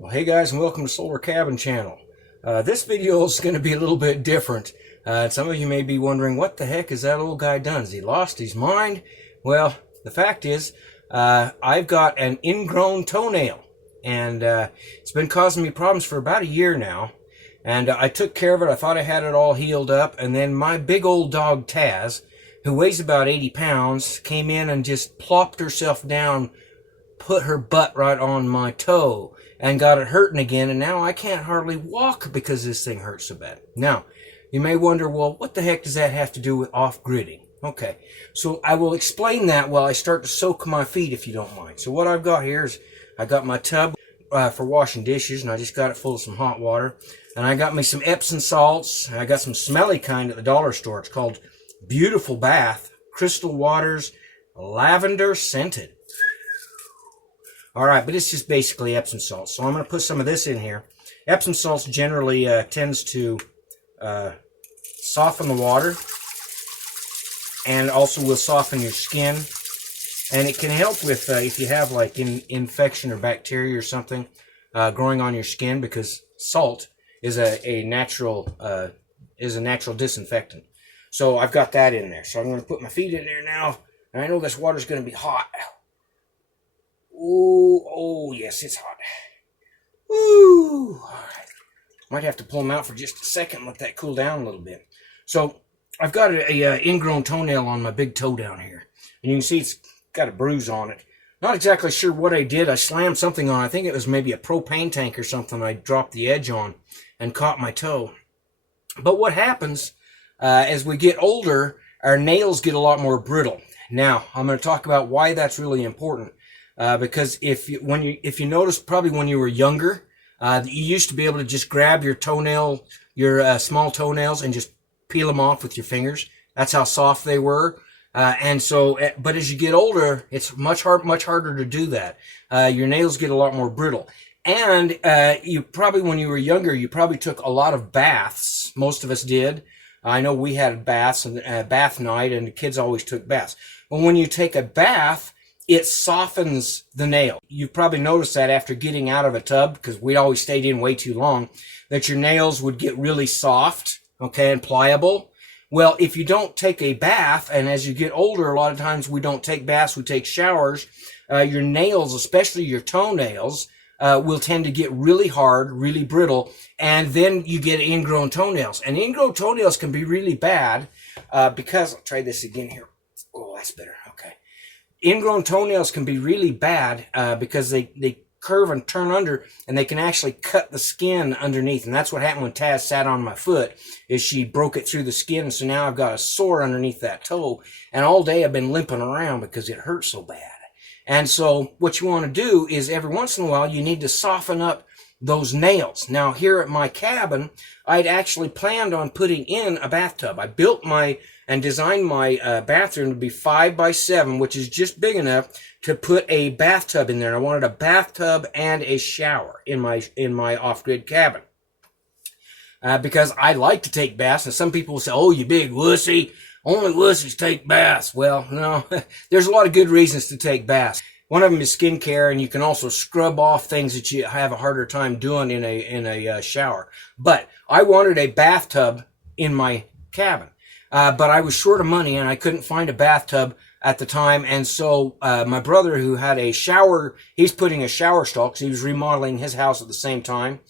Well, hey guys, and welcome to Solar Cabin Channel. This video is going to be a little bit different. Some of you may be wondering, what the heck has that old guy done? Has he lost his mind? Well, the fact is, I've got an ingrown toenail, and it's been causing me problems for about a year now. And I took care of it. I thought I had it all healed up, and then my big old dog Taz, who weighs about 80 pounds, came in and just plopped herself down, put her butt right on my toe, and got it hurting again, and now I can't hardly walk because this thing hurts so bad. Now, you may wonder, well, what the heck does that have to do with off-gridding? Okay, so I will explain that while I start to soak my feet, if you don't mind. So what I've got here is, I got my tub for washing dishes, and I just got it full of some hot water, and I got me some Epsom salts. I got some smelly kind at the dollar store. It's called Beautiful Bath, Crystal Waters, Lavender Scented. Alright, but it's just basically Epsom salts. So I'm going to put some of this in here. Epsom salts generally tends to soften the water, and also will soften your skin. And it can help with if you have like infection or bacteria or something growing on your skin, because salt is a natural disinfectant. So I've got that in there. So I'm going to put my feet in there now. And I know this water's going to be hot. Ooh, oh yes, it's hot. Ooh, all right. Might have to pull them out for just a second and let that cool down a little bit. So I've got a ingrown toenail on my big toe down here, and you can see it's got a bruise on it. Not exactly sure what I did. I slammed something on. I think it was maybe a propane tank or something. I dropped the edge on and caught my toe. But what happens as we get older, our nails get a lot more brittle. Now I'm going to talk about why that's really important. Because if you notice, probably when you were younger, you used to be able to just grab your toenail, your small toenails, and just peel them off with your fingers. That's how soft they were. But as you get older, it's much harder to do that. Your nails get a lot more brittle. And you probably, when you were younger, you probably took a lot of baths. Most of us did. I know we had baths and bath night, and the kids always took baths. But when you take a bath, it softens the nail. You've probably noticed that after getting out of a tub, because we always stayed in way too long, that your nails would get really soft, okay, and pliable. Well, if you don't take a bath, and as you get older, a lot of times we don't take baths, we take showers, your nails, especially your toenails, will tend to get really hard, really brittle, and then you get ingrown toenails. And ingrown toenails can be really bad because, I'll try this again here. Oh, that's better, okay. Ingrown toenails can be really bad because they curve and turn under, and they can actually cut the skin underneath. And that's what happened when Taz sat on my foot, is she broke it through the skin. And so now I've got a sore underneath that toe. And all day I've been limping around because it hurts so bad. And so what you want to do is every once in a while you need to soften up those nails. Now here at my cabin, I'd actually planned on putting in a bathtub. I built and designed my bathroom to be 5 by 7, which is just big enough to put a bathtub in there. And I wanted a bathtub and a shower in my off-grid cabin. Because I like to take baths, and some people will say, oh, you big wussy, only wussies take baths. Well, no, there's a lot of good reasons to take baths. One of them is skincare, and you can also scrub off things that you have a harder time doing in a shower. But I wanted a bathtub in my cabin. But I was short of money, and I couldn't find a bathtub at the time. And so my brother, who had a shower, he's putting a shower stall because he was remodeling his house at the same time.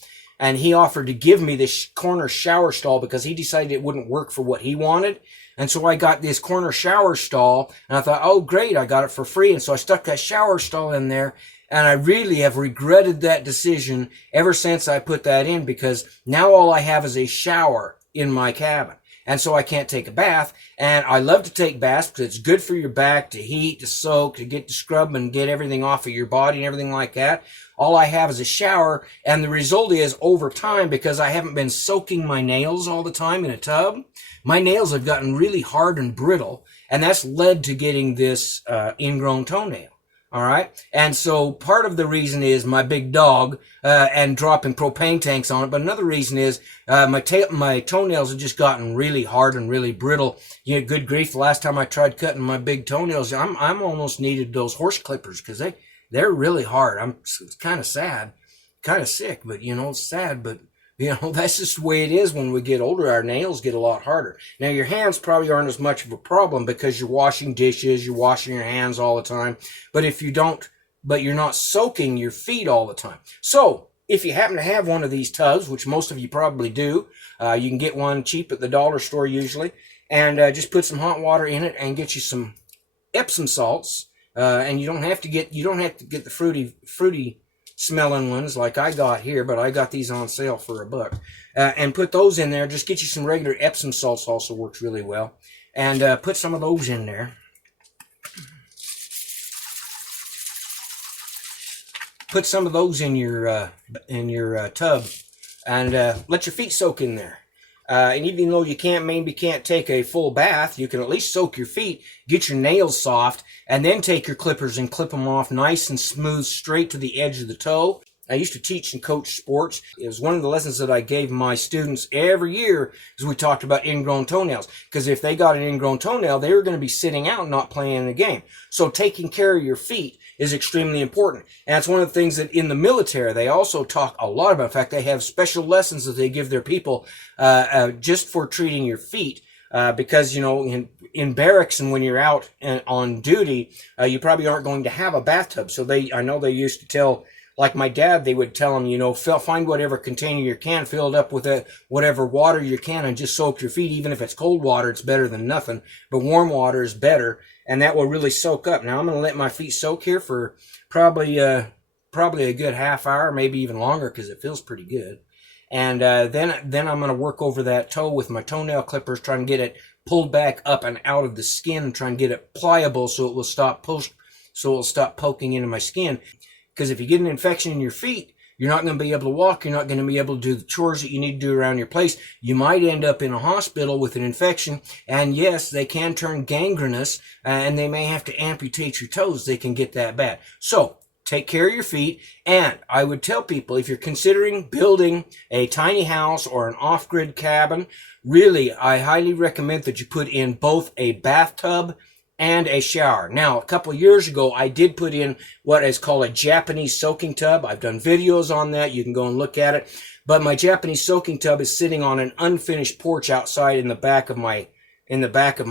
And he offered to give me this corner shower stall because he decided it wouldn't work for what he wanted. And so I got this corner shower stall, and I thought, oh, great, I got it for free. And so I stuck that shower stall in there. And I really have regretted that decision ever since I put that in, because now all I have is a shower in my cabin. And so I can't take a bath. And I love to take baths because it's good for your back, to heat, to soak, to get to scrub and get everything off of your body and everything like that. All I have is a shower. And the result is, over time, because I haven't been soaking my nails all the time in a tub, my nails have gotten really hard and brittle. And that's led to getting this ingrown toenail. All right. And so part of the reason is my big dog and dropping propane tanks on it. But another reason is my toenails have just gotten really hard and really brittle. You know, good grief, the last time I tried cutting my big toenails, I'm almost needed those horse clippers because they're really hard. It's kind of sad. kind of sick, but you know, it's sad, but you know, that's just the way it is when we get older. Our nails get a lot harder. Now, your hands probably aren't as much of a problem because you're washing dishes, you're washing your hands all the time. But if you don't, but you're not soaking your feet all the time. So, if you happen to have one of these tubs, which most of you probably do, you can get one cheap at the dollar store usually, and just put some hot water in it and get you some Epsom salts. And you don't have to get the fruity smelling ones like I got here, but I got these on sale for $1. And put those in there. Just get you some regular Epsom salts, also works really well. And put some of those in there. Put some of those in your tub, and let your feet soak in there. And even though you maybe can't take a full bath, you can at least soak your feet, get your nails soft, and then take your clippers and clip them off nice and smooth straight to the edge of the toe. I used to teach and coach sports. It was one of the lessons that I gave my students every year as we talked about ingrown toenails. Because if they got an ingrown toenail, they were going to be sitting out and not playing the game. So taking care of your feet is extremely important. And that's one of the things that in the military, they also talk a lot about. In fact, they have special lessons that they give their people just for treating your feet. Because, you know, in barracks and when you're out on duty, you probably aren't going to have a bathtub. So I know they used to tell, like my dad, they would tell him, you know, find whatever container you can, fill it up with whatever water you can, and just soak your feet. Even if it's cold water, it's better than nothing. But warm water is better, and that will really soak up. Now I'm going to let my feet soak here for probably a good half hour, maybe even longer, because it feels pretty good. And then I'm going to work over that toe with my toenail clippers, try and get it pulled back up and out of the skin, and try and get it pliable so it will stop poking into my skin. Because if you get an infection in your feet, you're not going to be able to walk. You're not going to be able to do the chores that you need to do around your place. You might end up in a hospital with an infection. And yes, they can turn gangrenous, and they may have to amputate your toes. They can get that bad. So take care of your feet. And I would tell people, if you're considering building a tiny house or an off-grid cabin, really, I highly recommend that you put in both a bathtub and a shower. Now, a couple of years ago, I did put in what is called a Japanese soaking tub. I've done videos on that. You can go and look at it. But my Japanese soaking tub is sitting on an unfinished porch outside in the back of my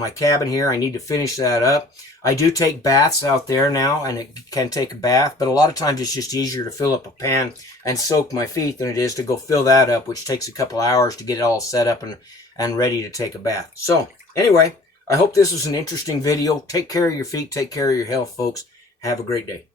cabin here. I need to finish that up. I do take baths out there now, and it can take a bath, but a lot of times it's just easier to fill up a pan and soak my feet than it is to go fill that up, which takes a couple hours to get it all set up and ready to take a bath. So, anyway, I hope this was an interesting video. Take care of your feet. Take care of your health, folks. Have a great day.